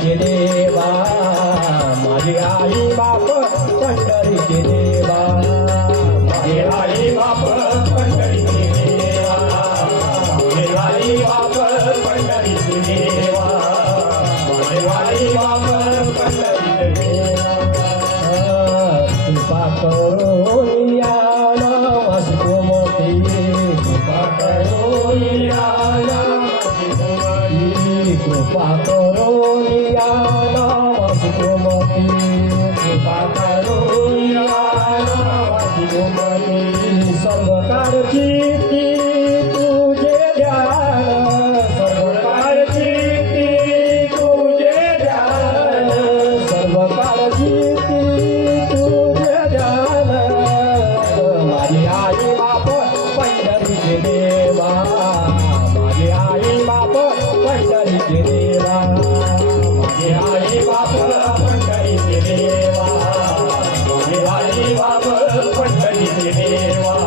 पंढरीचे देवा माझी आई बाप पंढरीचे देवा. माझी आई बाप पंढरीचे देवा. माझे आई बाप पंढरीचे देवा. माझे आई बाप पंढरीचे देवा. कृपा करो या नावास मोठी कृपा करून Patoroni, Adam, Sukumoti, Patoroni. पंढरीचे देवा.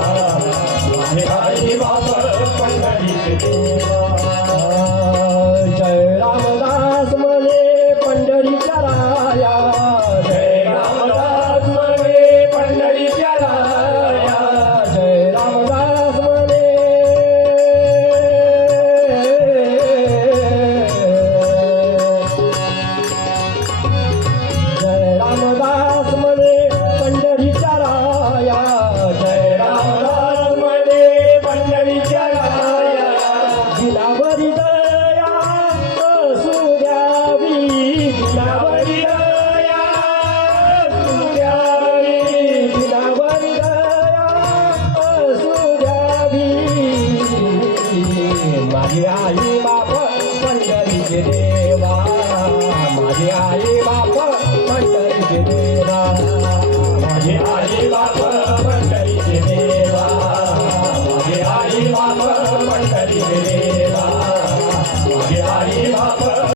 माझी आई बाप पंढरीचे देवा. माझी आई बाप पंढरीचे देवा. माझे आई बाप पंढरीचे देवा. माझे आई बाप पंढरीचे देवा.